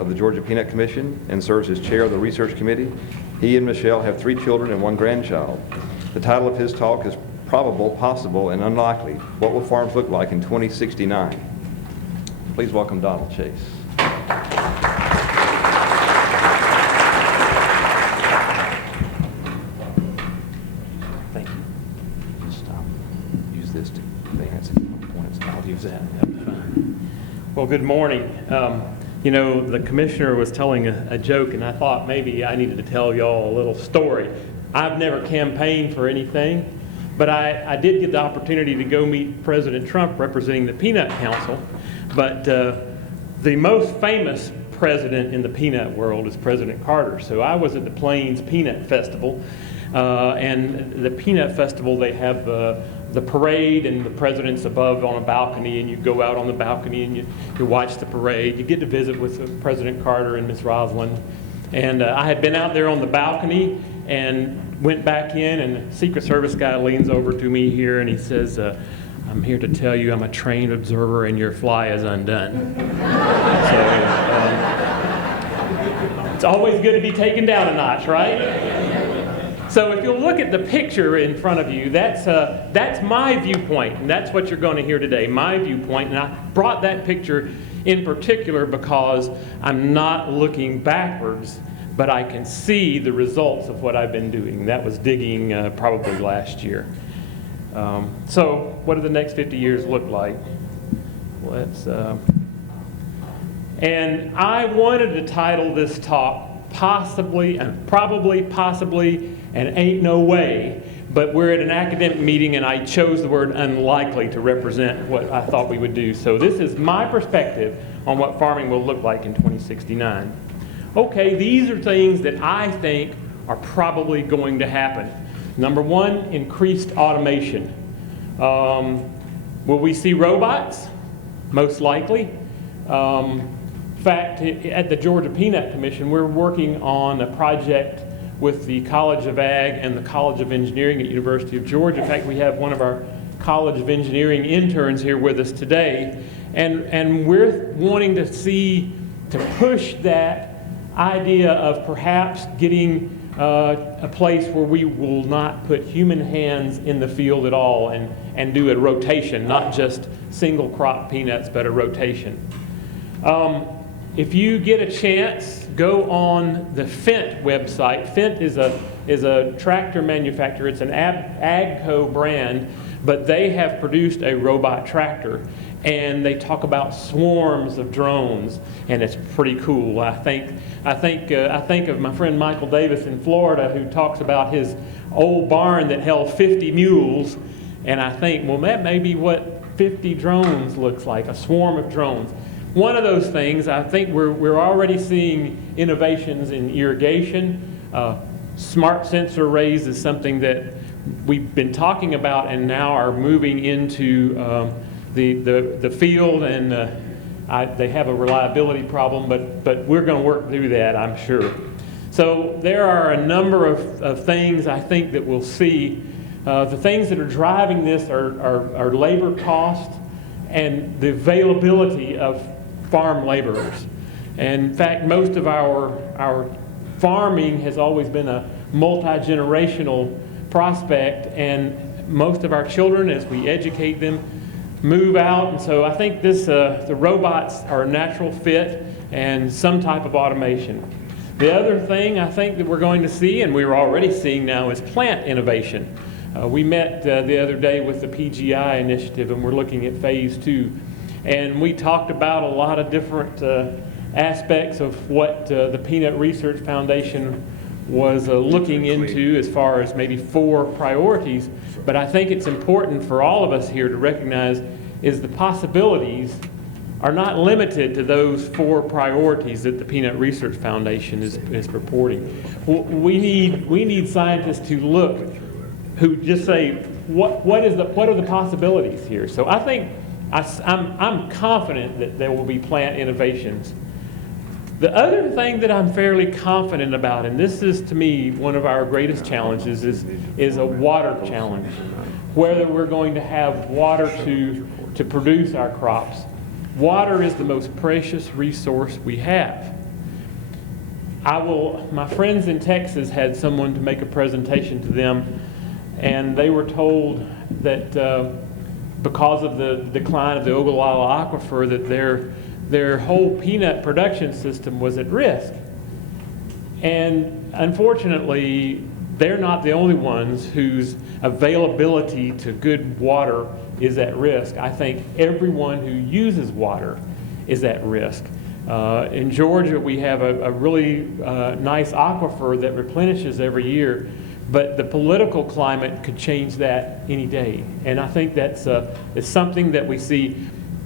of the Georgia Peanut Commission and serves as chair of the research committee. He and Michelle have 3 children and 1 grandchild. The title of his talk is Probable, Possible, and Unlikely: What Will Farms Look Like in 2069? Please welcome Donald Chase. Thank you. Stop. Use this to advance it. I'll use that. Well, good morning. You know, the commissioner was telling a joke, and I thought maybe I needed to tell y'all a little story. I've never campaigned for anything, but I did get the opportunity to go meet President Trump representing the Peanut Council. But the most famous president in the peanut world is President Carter. So I was at the Plains Peanut Festival, and the Peanut Festival, they have the parade, and the president's above on a balcony, and you go out on the balcony and you watch the parade. You get to visit with President Carter and Miss Rosalind. And I had been out there on the balcony and went back in, and the Secret Service guy leans over to me here and he says, I'm here to tell you I'm a trained observer and your fly is undone. So it's always good to be taken down a notch, right? So if you'll look at the picture in front of you, that's my viewpoint, and that's what you're going to hear today, my viewpoint. And I brought that picture in particular because I'm not looking backwards, but I can see the results of what I've been doing. That was digging probably last year. So what do the next 50 years look like? And I wanted to title this talk Possibly, and Probably, Possibly, and Ain't No Way, but we're at an academic meeting and I chose the word unlikely to represent what I thought we would do. So this is my perspective on what farming will look like in 2069. Okay, these are things that I think are probably going to happen. Number one, increased automation. Will we see robots? Most likely. In fact, at the Georgia Peanut Commission, we're working on a project with the College of Ag and the College of Engineering at University of Georgia. In fact, we have one of our College of Engineering interns here with us today. And we're wanting to push that idea of perhaps getting a place where we will not put human hands in the field at all and do a rotation, not just single crop peanuts, but a rotation. If you get a chance, go on the Fendt website. Fendt is a tractor manufacturer. It's an AGCO brand, but they have produced a robot tractor, and they talk about swarms of drones, and it's pretty cool. I think of my friend Michael Davis in Florida, who talks about his old barn that held 50 mules, and I think, well, that may be what 50 drones looks like, a swarm of drones. One of those things, I think we're already seeing innovations in irrigation. Smart sensor arrays is something that we've been talking about and now are moving into the field, and they have a reliability problem, but we're going to work through that, I'm sure. So there are a number of things I think that we'll see. The things that are driving this are labor cost and the availability of farm laborers. And in fact, most of our farming has always been a multi-generational prospect, and most of our children, as we educate them, move out. And so I think the robots are a natural fit, and some type of automation. The other thing I think that we're going to see, and we're already seeing now, is plant innovation. We met the other day with the PGI initiative, and we're looking at phase 2. And we talked about a lot of different aspects of what the Peanut Research Foundation was looking into as far as maybe 4 priorities. But I think it's important for all of us here to recognize is the possibilities are not limited to those 4 priorities that the Peanut Research Foundation is purporting. We need scientists to look, who just say, what are the possibilities here? So I think I'm confident that there will be plant innovations. The other thing that I'm fairly confident about, and this is to me one of our greatest challenges, is a water challenge. Whether we're going to have water to produce our crops. Water is the most precious resource we have. my friends in Texas had someone to make a presentation to them, and they were told that because of the decline of the Ogallala aquifer, that their whole peanut production system was at risk. And unfortunately, they're not the only ones whose availability to good water is at risk. I think everyone who uses water is at risk. In Georgia, we have a really nice aquifer that replenishes every year, but the political climate could change that any day. And I think that's it's something that we see,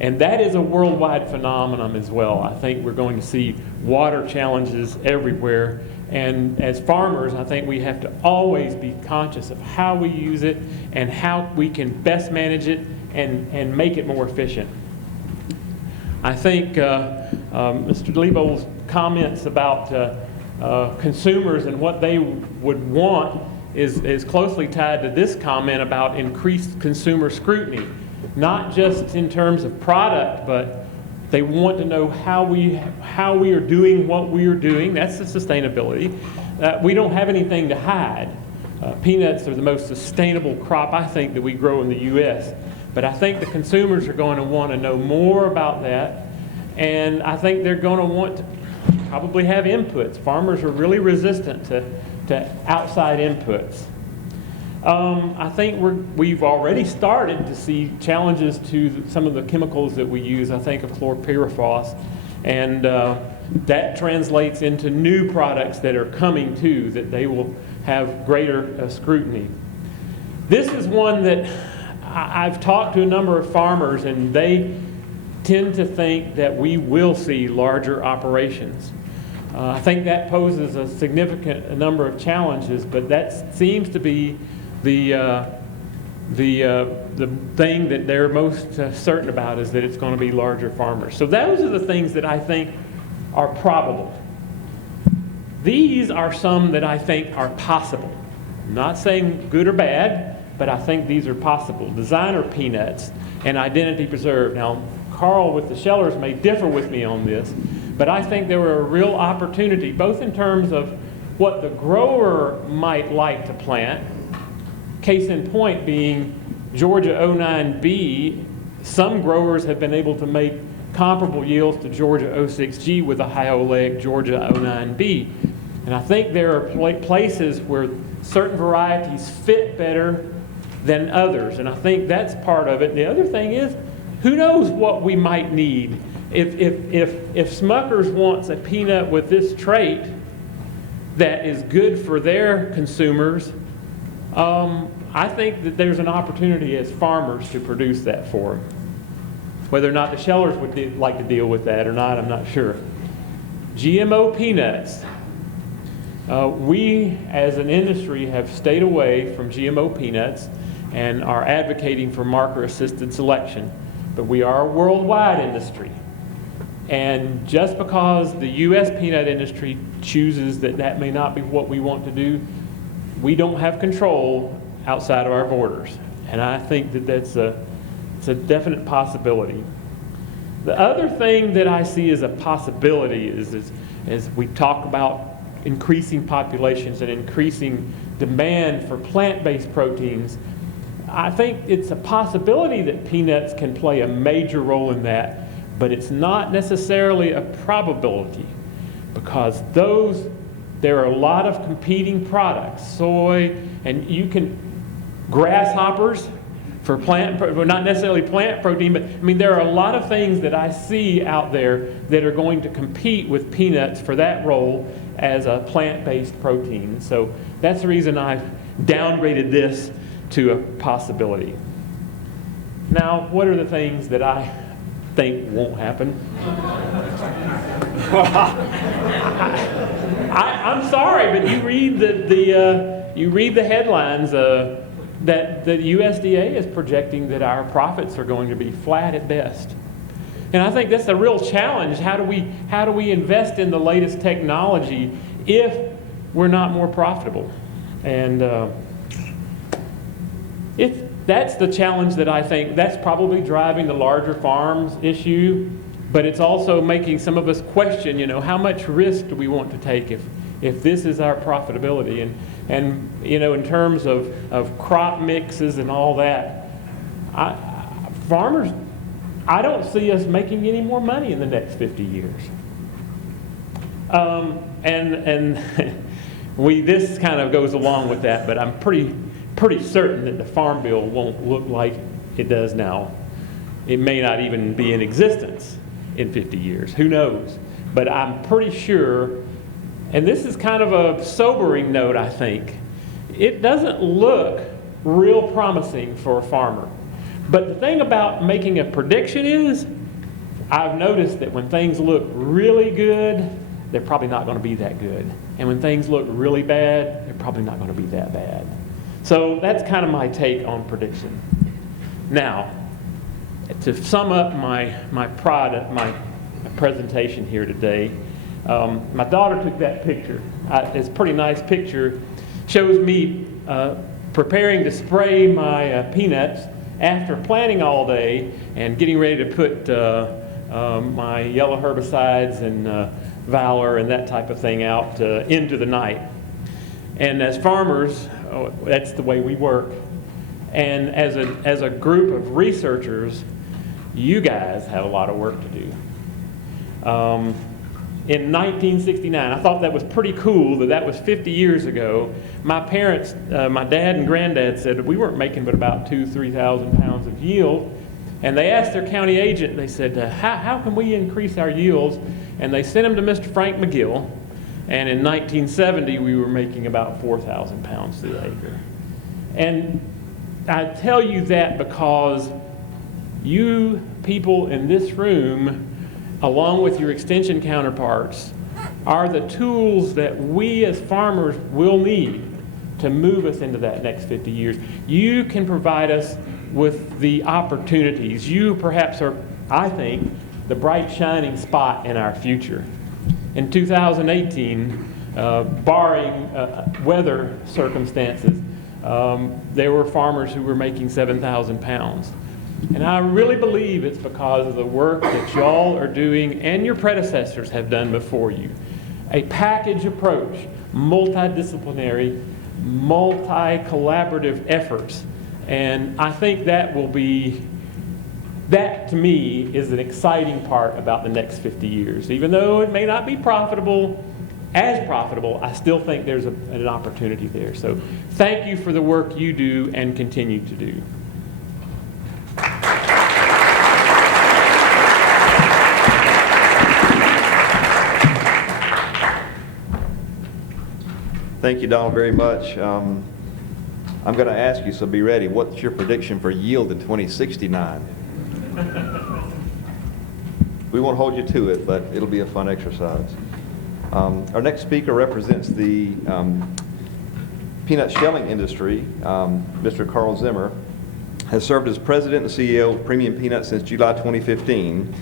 and that is a worldwide phenomenon as well. I think we're going to see water challenges everywhere. And as farmers, I think we have to always be conscious of how we use it and how we can best manage it and make it more efficient. I think Mr. Lebo's comments about consumers and what they would want is closely tied to this comment about increased consumer scrutiny, not just in terms of product, but they want to know how we are doing what we are doing. That's the sustainability. We don't have anything to hide. Peanuts are the most sustainable crop, I think, that we grow in the U.S. But I think the consumers are going to want to know more about that, and I think they're going to want to probably have inputs. Farmers are really resistant to outside inputs. I think we've already started to see challenges to some of the chemicals that we use. I think of chlorpyrifos, and that translates into new products that are coming too, that they will have greater scrutiny. This is one that I've talked to a number of farmers, and they tend to think that we will see larger operations. I think that poses a significant number of challenges, but that seems to be the thing that they're most certain about, is that it's going to be larger farmers. So those are the things that I think are probable. These are some that I think are possible. I'm not saying good or bad, but I think these are possible. Designer peanuts and identity preserved. Now, Carl with the Shellers may differ with me on this, but I think there were a real opportunity, both in terms of what the grower might like to plant. Case in point being Georgia 09B, some growers have been able to make comparable yields to Georgia 06G with a high oleic Georgia 09B. And I think there are places where certain varieties fit better than others, and I think that's part of it. The other thing is, who knows what we might need. If Smucker's wants a peanut with this trait that is good for their consumers, I think that there's an opportunity as farmers to produce that for them. Whether or not the Shellers would like to deal with that or not, I'm not sure. GMO peanuts. We, as an industry, have stayed away from GMO peanuts and are advocating for marker-assisted selection. But we are a worldwide industry. And just because the U.S. peanut industry chooses that that may not be what we want to do, we don't have control outside of our borders. And I think that it's a definite possibility. The other thing that I see as a possibility is as we talk about increasing populations and increasing demand for plant-based proteins, I think it's a possibility that peanuts can play a major role in that, but it's not necessarily a probability, because there are a lot of competing products, soy, and grasshoppers for well, not necessarily plant protein, but I mean, there are a lot of things that I see out there that are going to compete with peanuts for that role as a plant-based protein. So that's the reason I've downgraded this to a possibility. Now, what are the things that I think won't happen? I'm sorry, but you read the headlines that the USDA is projecting that our profits are going to be flat at best. And I think that's a real challenge. How do we invest in the latest technology if we're not more profitable? And if that's the challenge that I think that's probably driving the larger farms issue. but it's also making some of us question, how much risk do we want to take if this is our profitability? And in terms of crop mixes and all that, farmers, I don't see us making any more money in the next 50 years. And this kind of goes along with that, but I'm pretty certain that the Farm Bill won't look like it does now. It may not even be in existence in 50 years. Who knows? But I'm pretty sure, and this is kind of a sobering note, I think, it doesn't look real promising for a farmer. But the thing about making a prediction is, I've noticed that when things look really good, they're probably not going to be that good. And when things look really bad, they're probably not going to be that bad. So that's kind of my take on prediction. Now, to sum up my presentation here today, my daughter took that picture. It's a pretty nice picture. Shows me preparing to spray my peanuts after planting all day and getting ready to put my yellow herbicides and Valor and that type of thing out into the night. And as farmers, that's the way we work. And as a group of researchers, you guys have a lot of work to do. In 1969, I thought that was pretty cool that was 50 years ago. My parents, my dad and granddad said we weren't making but about 2,000 to 3,000 pounds of yield. And they asked their county agent, they said, how can we increase our yields? And they sent him to Mr. Frank McGill. And in 1970, we were making about 4,000 pounds to the acre. And I tell you that because you people in this room, along with your extension counterparts, are the tools that we as farmers will need to move us into that next 50 years. You can provide us with the opportunities. You perhaps are, I think, the bright shining spot in our future. In 2018, barring weather circumstances, there were farmers who were making 7,000 pounds. And I really believe it's because of the work that y'all are doing and your predecessors have done before you. A package approach, multidisciplinary, multi-collaborative efforts. And I think that to me is an exciting part about the next 50 years. Even though it may not be profitable, I still think there's an opportunity there. So thank you for the work you do and continue to do. Thank you, Donald, very much. I'm going to ask you, so be ready. What's your prediction for yield in 2069? We won't hold you to it, but it'll be a fun exercise. Our next speaker represents the peanut shelling industry. Mr. Carl Zimmer has served as president and CEO of Premium Peanuts since July 2015.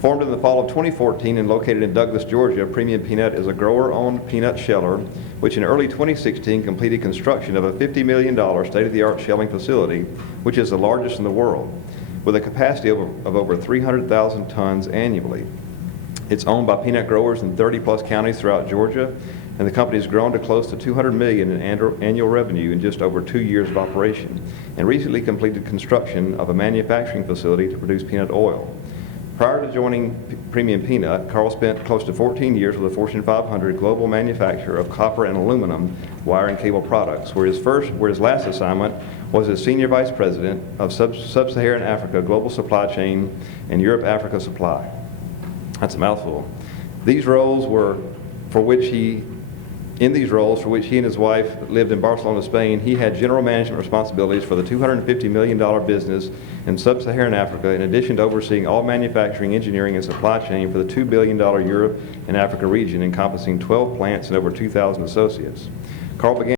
Formed in the fall of 2014 and located in Douglas, Georgia, Premium Peanut is a grower-owned peanut sheller, which in early 2016 completed construction of a $50 million state-of-the-art shelling facility, which is the largest in the world, with a capacity of over 300,000 tons annually. It's owned by peanut growers in 30-plus counties throughout Georgia, and the company has grown to close to $200 million in annual revenue in just over 2 years of operation, and recently completed construction of a manufacturing facility to produce peanut oil. Prior to joining Premium Peanut, Carl spent close to 14 years with a Fortune 500 global manufacturer of copper and aluminum wire and cable products, where his last assignment was as Senior Vice President of Sub-Saharan Africa Global Supply Chain and Europe-Africa Supply. That's a mouthful. In these roles, for which he and his wife lived in Barcelona, Spain, he had general management responsibilities for the $250 million business in sub-Saharan Africa, in addition to overseeing all manufacturing, engineering, and supply chain for the $2 billion Europe and Africa region, encompassing 12 plants and over 2,000 associates. Carl began